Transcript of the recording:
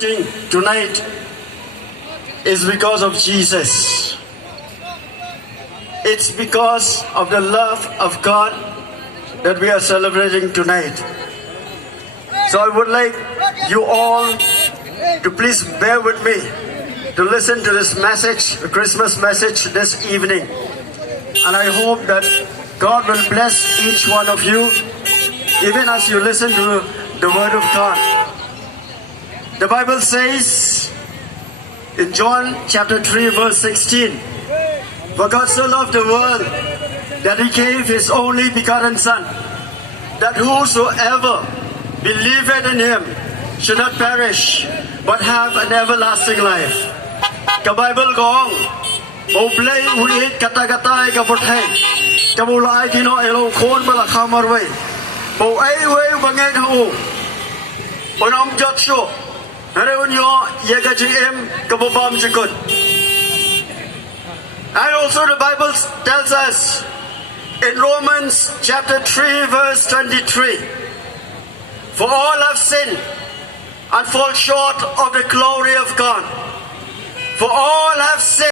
tonight is because of Jesus. It's because of the love of God that we are celebrating tonight. So I would like you all to please bear with me to listen to this message, the Christmas message this evening. And I hope that God will bless each one of you, even as you listen to the Word of God. The Bible says in John chapter 3 verse 16, "For God so loved the world that He gave His only begotten Son, that whosoever believeth in Him should not perish, but have an everlasting life." Ka Bible gong, "Oblay ulit kata-katay kaputay, kabulay tino elo kon bala kamarway, bo ay way bangay hao, onom jotso, nareunyo yega jim kabubam jikun." And also the Bible tells us in Romans chapter 3 verse 23, "For all have sinned and fall short of the glory of God. For all have sinned